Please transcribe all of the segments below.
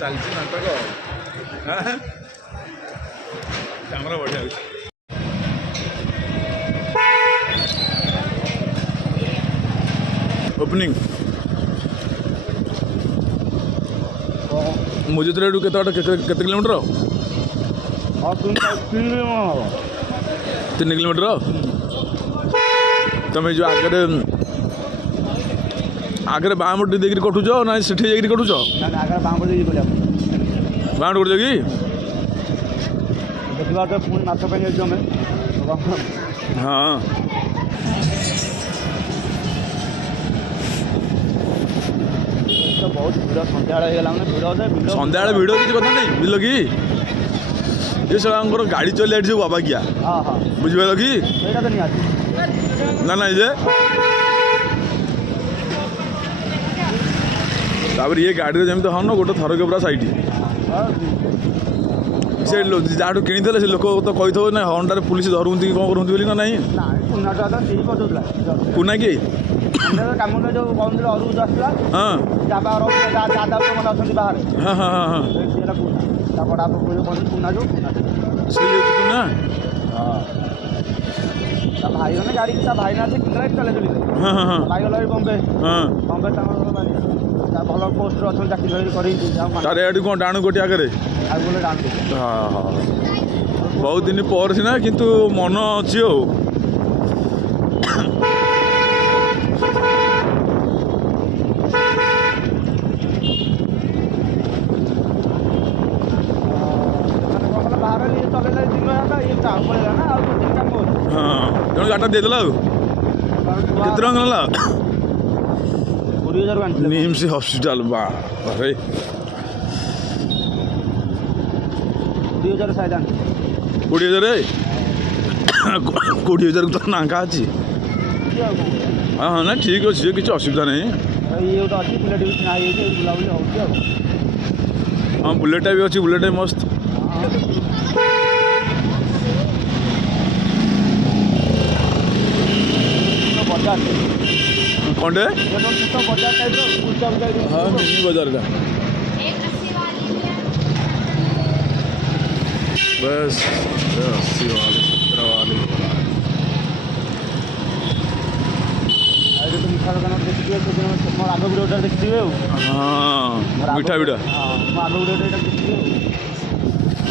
चलती नाटक कैमरा बढ़िया ओपनिंग मुझे तो रेडू केते किलोमीटर और 3 किलोमीटर तुम जो आगे बामटी देखिए कटुच ना से कटुच बामट कटुच कि देखा तो पुणी मास हाँ तो बहुत भिड़ सन्ध्या भिड़ सन्ध्या भिड़ किसी कथा नहीं बुझल कि ये सब गाड़ी चल जो बाबा क्या हाँ हाँ बुझिपार कि तो निहाती ना ना जे तापर ये गाड़ी जमी हाँ न गोटे थरक पूरा साइड से जहाँ किणीदे से लोक तो कही ना हर्नटार पुलिस धरती कौन करती बोली ना नहीं पुना कि कम जो कहते अरुज आसला हाँ दादा मैंने अच्छा बाहर हाँ हाँ हाँ हाँ बड़ा पुना जो से पुना हाँ भाई ने गाड़ी भाई ना चले चली हाँ हाँ हाँ भाई गला बम्बे हाँ बम्बे भल पोस्ट अच्छा चाकरी कर तार एडी कौन डाणु गोटी आगे बोले डांस हाँ हाँ बहुत दिन पर सीना किंतु मन अच्छी हो बाहर चलेगा दिन ये टाउन पड़ेगा ना और काम हाँ तेणु गाड़ी देदेला केते टଙ୍କା नेला 20,000 निम्स हॉस्पिटल बारे 20,000 साइड 20,000 20,000 तो नाका अच्छी हाँ हाँ ना ठीक अच्छे किसी असुविधा नहीं ये गोटे अच्छी बुलेट भी किना बुलाबुली होती हाँ बुलेट भी अच्छी बुलेट मस्त बजार कौन बजार टाइप हाँ मिनी बाजार का बस 80 वाले 70 वाले मीठा दुकान देखिए मोर आग भिडियो देखिए हाँ मीठा भिड़ा हाँ मो आग भिडियो देखिए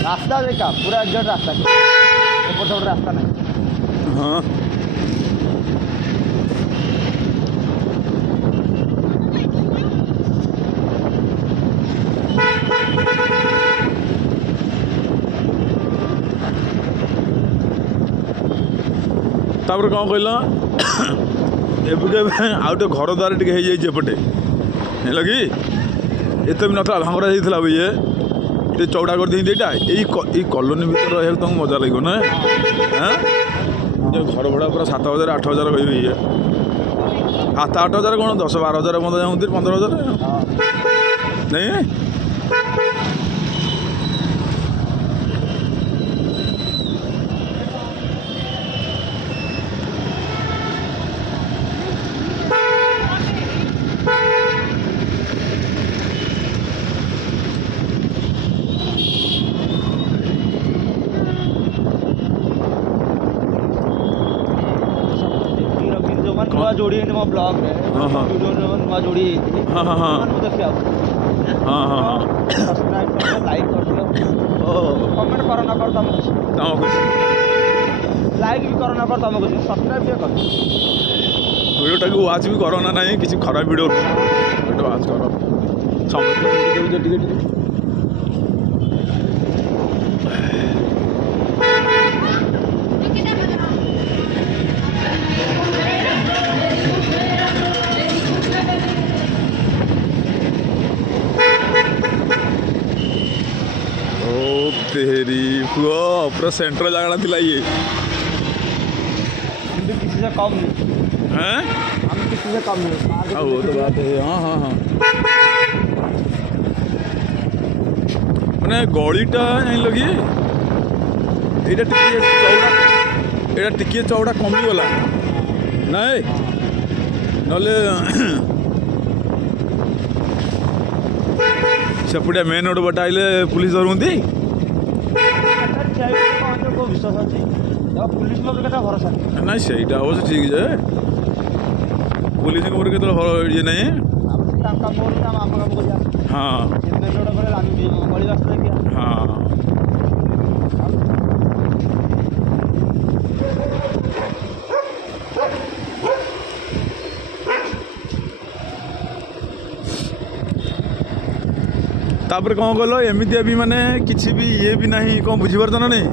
रास्ता देखा पूरा एग्जैक्ट रास्ता एपट सेपट रास्ता नहीं हाँ तापर कौन कहल एपटे आउ टे घर द्वार टे एपटे लगी एत भी ना भांगरा जाता ये टे चौड़ा कर देटा यही कॉलोनी भर रहा तुमको मजा लगे ना हाँ घर भड़ा पूरा 7,000 8,000 कह ये 7-8,000 कौन 10-12,000 बंद जाऊँ 15,000 नहीं नुआ जोड़ी मो ब्लॉग हाँ हाँ नुआ जोड़ी हाँ हाँ हाँ देखिए हाँ हाँ हाँ सब्सक्राइब कर लाइक कर कमेंट कर न कर तुम खुशी तम खुशी लाइक भी कर न कर तुम खुशी सब्सक्राइब भी कर वीडियोटा को वाच भी करो ना नहीं किसी खराब वीडियो वीडियो वाच करो समझते तेरी पुआ पूरा सेंटर जगह थिला ये किसी से कम नहीं हैं हम किसी से कम नहीं हाँ वो तो बात है हाँ हाँ हाँ मैंने गलीटा नहीं लगी ये टिके चौड़ा कमिगला नाई ना ସେପଟେ ମେନ୍ ରୋଡ଼ ବାଟେ ଆଇଲେ ପୁଲିସ ଧରୁନ୍ତି। କୋଉ ବିଶ୍ୱାସ ଅଛି ପୁଲିସ ଉପରେ କେତେ ଭରସା ନାଇଁ ସେଇଟା ଅବଶ୍ୟ ଠିକ୍ ଯେ ପୁଲିସଙ୍କ ଉପରେ କେତେବେଳେ ଇଏ ନାହିଁ। ତାଙ୍କ କାମ କରୁଛି ଆମ କାମ କରିବା। ହଁ ମେନ୍ ରୋଡ଼ ପରେ ଆମେ ଗଳି ରାସ୍ତା ଦେଖିବା। ହଁ ତାପରେ କ'ଣ କଲ ଏମିତିଆ ବି ମାନେ କିଛି ବି ଇଏ ବି ନାହିଁ କ'ଣ ବୁଝିପାରୁଛ ନା ନାଇଁ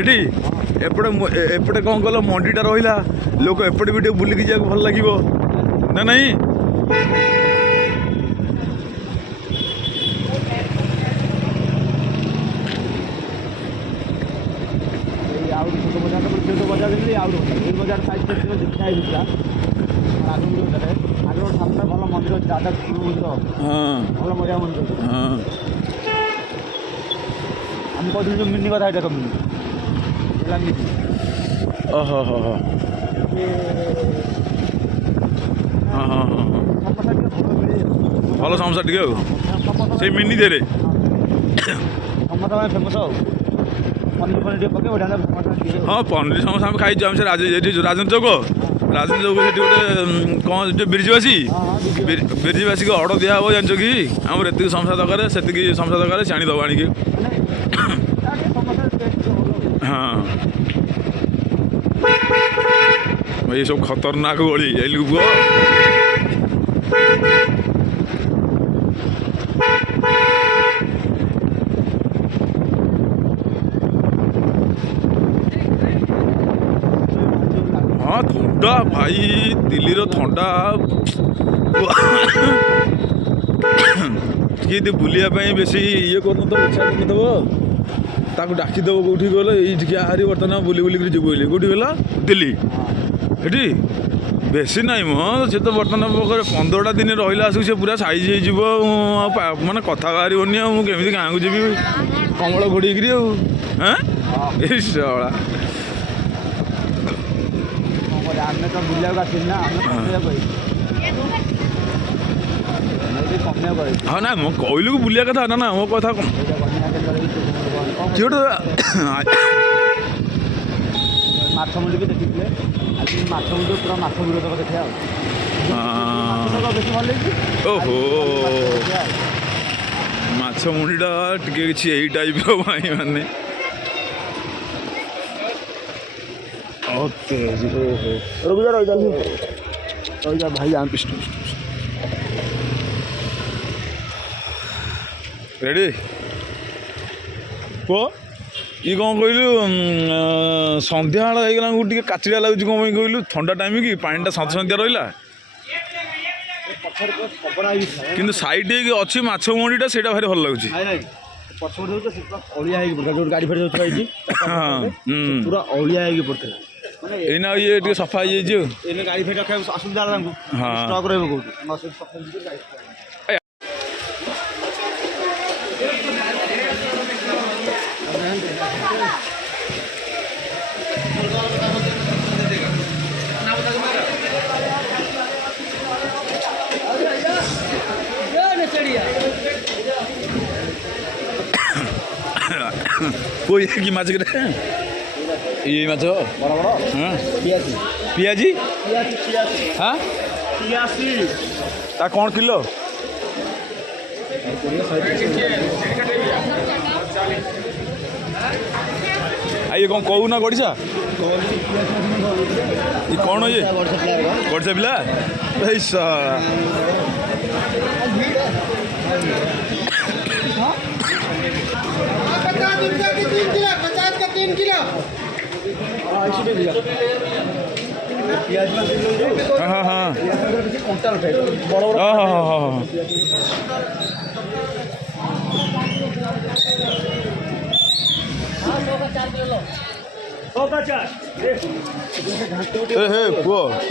ଏଠି ଏପଟେ କ'ଣ କଲ ମଣ୍ଡିଟା ରହିଲା ଲୋକ ଏପଟେ ବି ଟିକେ ବୁଲିକି ଯିବାକୁ ଭଲ ଲାଗିବ ନା ନାହିଁ। ଆଉ ଛୋଟ ବଜାର ଛୋଟ ବଜାର ଦେଖିଲି ଆଉ ଏଇ ବଜାର ସାଇଜ୍ ଦେଖା ହେଇଥିଲା ଆଗରୁ ଆଗରୁ ସାମନା ଭଲ ମନ୍ଦିର ଅଛି ଦାଦା ମନ୍ଦିର ହଁ ଭଲ ମଜା ମନ୍ଦିର ଅଛି। ହଁ ଆମେ କହୁଥିଲୁ ଯେଉଁ ମିନି କଥା ଏଇଟା କମିନି ହେଲା ମିନି ଓହୋ ହୋ ହୋ ହଁ ହଁ ହଁ ସମସ୍ତେ ଟିକେ ଭଲ ମିଳେ ଭଲ ସମସ୍ୟା ଟିକେ ଆଉ ସେଇ ମିନି ଦେହରେ ସମସ୍ତ ପାଇଁ ଫେମସ୍ ଆଉ ପନିର ଫନିର ଟିକେ ପକେଇ ବଢ଼ିଆ ଟିକେ ହଁ ପନିର ସମସ୍ୟା ଆମେ ଖାଇଛୁ ଆମେ ସେ ଏଠି ରାଜେନ୍ଦ୍ର ଚୌକ ସେଠି ଗୋଟେ କ'ଣ ବିରିଜିବାସୀ ବିରିଜିବାସୀକି ଅର୍ଡ଼ର ଦିଆହେବ ଜାଣିଛ କି ଆମର ଏତିକି ସମସ୍ୟା ଦରକାର ସେତିକି ସମସ୍ୟା ଦରକାର ସେ ଆଣିଦେବ ଆଣିକି ହଁ ଏସବୁ ଖତରନାକ ଗଳି ଯାଇଲି ପୁଅ ହଁ ଥଣ୍ଡା ଭାଇ ଦିଲ୍ଲୀର ଥଣ୍ଡା କିଏ ଯଦି ବୁଲିବା ପାଇଁ ବେଶୀ ଇଏ କରୁନଥିବ ଇଚ୍ଛା କରୁନଥିବ ତାକୁ ଡାକିଦେବ କେଉଁଠି ଗଲ ଏଇଠିକି ଆହାରି ବର୍ତ୍ତମାନ ବୁଲି ବୁଲିକିରି ଯିବୁ ବୋଲି କେଉଁଠି ଗଲା ଦିଲ୍ଲୀ ଏଠି ବେଶୀ ନାହିଁ ମ ସେ ତ ବର୍ତ୍ତମାନ ପାଖରେ 15ଟା ଦିନ ରହିଲା ଆସିକି ସେ ପୁରା ସାଇଜ୍ ହେଇଯିବ ଆଉ ମାନେ କଥା ବାହାରିବନି ଆଉ ମୁଁ କେମିତି ଗାଁକୁ ଯିବି କମଳ ଘୋଡ଼େଇକିରି ଆଉ ଏଇ ଶଳା ଆମେ ତ ବୁଲିବାକୁ ଆସିଲି ନା ଆମେ କମେଇବାକୁ କହିବୁ ହଁ ନା ମୁଁ କହିଲୁ ବୁଲିବା କଥା ନା ମୋ କଥା କ'ଣ କିଏ ଗୋଟେ ମାଛ ମୁଣ୍ଡିକି ଦେଖିଥିଲେ ଆଜି ମାଛ ମୁଣ୍ଡି ପୁରା ମାଛ ବିରୋଧକ ଦେଖିବା ଆଉ ବେଶୀ ଭଲ ହେଇଛି। ଓହୋ ମାଛ ମୁଣ୍ଡିଟା ଟିକେ କିଛି ଏଇ ଟାଇପ୍ର ଭାଇ ମାନେ ରହିଯା ଭାଇ ରେଡ଼ି ପୁଅ ଇଏ କ'ଣ କହିଲୁ ସନ୍ଧ୍ୟାବେଳ ହେଇଗଲା ଟିକେ କାଚିଡ଼ା ଲାଗୁଛି କ'ଣ ପାଇଁ କହିଲୁ ଥଣ୍ଡା ଟାଇମ୍ କି ପାଣିଟା ସନ୍ଧ୍ୟା ରହିଲା କିନ୍ତୁ ସାଇଡ୍ ହେଇକି ଅଛି ମାଛ ମୁଣ୍ଡିଟା ସେଇଟା ଭାରି ଭଲ ଲାଗୁଛି। ଅଳିଆ ହେଇକି ପଡ଼ିଥିଲା ଗାଡ଼ି ଫାଡ଼ି ଯାଉଥିଲା ଏଇଠି ପୁରା ଅଳିଆ ହେଇକି ପଡ଼ିଥିଲା ଏଇନା ଇଏ ଟିକେ ସଫା ହେଇଯାଇଛି ଆଉ ଏଇନେ ଗାଡ଼ି ଫାଡ଼ି ରଖିବାକୁ ଅସୁବିଧା ହେଲା ତାଙ୍କୁ ଷ୍ଟକ୍ ରହିବ କୋଉଠି କୋई କି ମାଛ କେତେ ଇଏ ମାଛ ବଡ଼ ବଡ଼ ପିଆଜି ହଁ ତା କ'ଣ କିଲୋ ଇଏ କ'ଣ କହୁ ନା ଗଡ଼ିଶା ଇଏ କ'ଣ ଇଏ ଗଡ଼ିଶା ପିଲା ଏଇ हाँ हाँ ପୁଅ ତ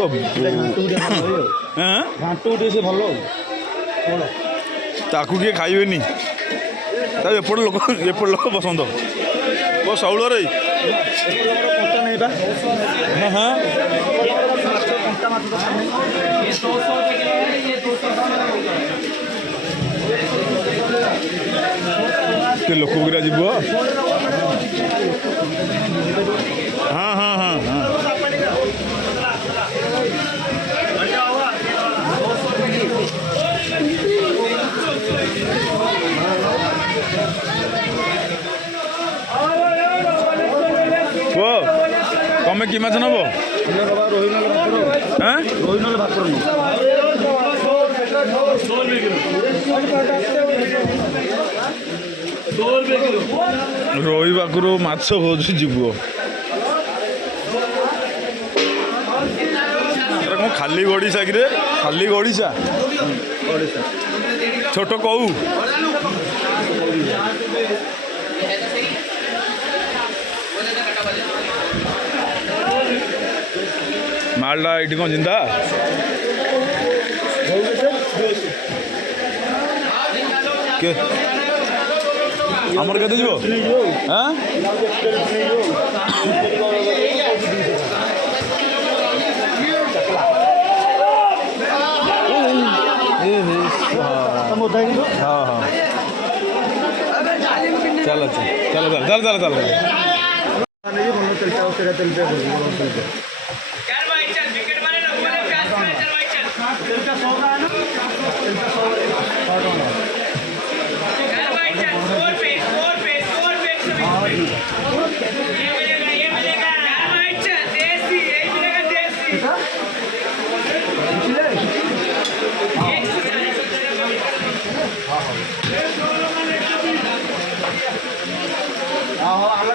ତାକୁ କିଏ ଖାଇବେନି ତାକୁ ଏପଟ ଲୋକ ପସନ୍ଦ ଓ ଶୌଳରେ ହଁ କେତେ ଲୋକ ଗୁରା ଯିବ। ହଁ ହଁ ହଁ ହଁ କୁହ ତମେ କି ମାଛ ନବ? ଆଁ ରୋହି ଭାକୁର ମାଛ ଭୋଜି ଯିବ। କଣ ଖାଲି ଗଡ଼ିଶା କିରେ? ଖାଲି ଗଡ଼ିଶା ଛୋଟ କଉ ମାଲଟା ଏଇଠି କ'ଣ ଜିନ୍ଦା? ଆମର କେତେ ଯିବ? ଆଁ ହଁ ହଁ ଚାଲ ଚାଲ ଚାଲ ଚାଲ ଚାଲ ଚାଲ ଆମେ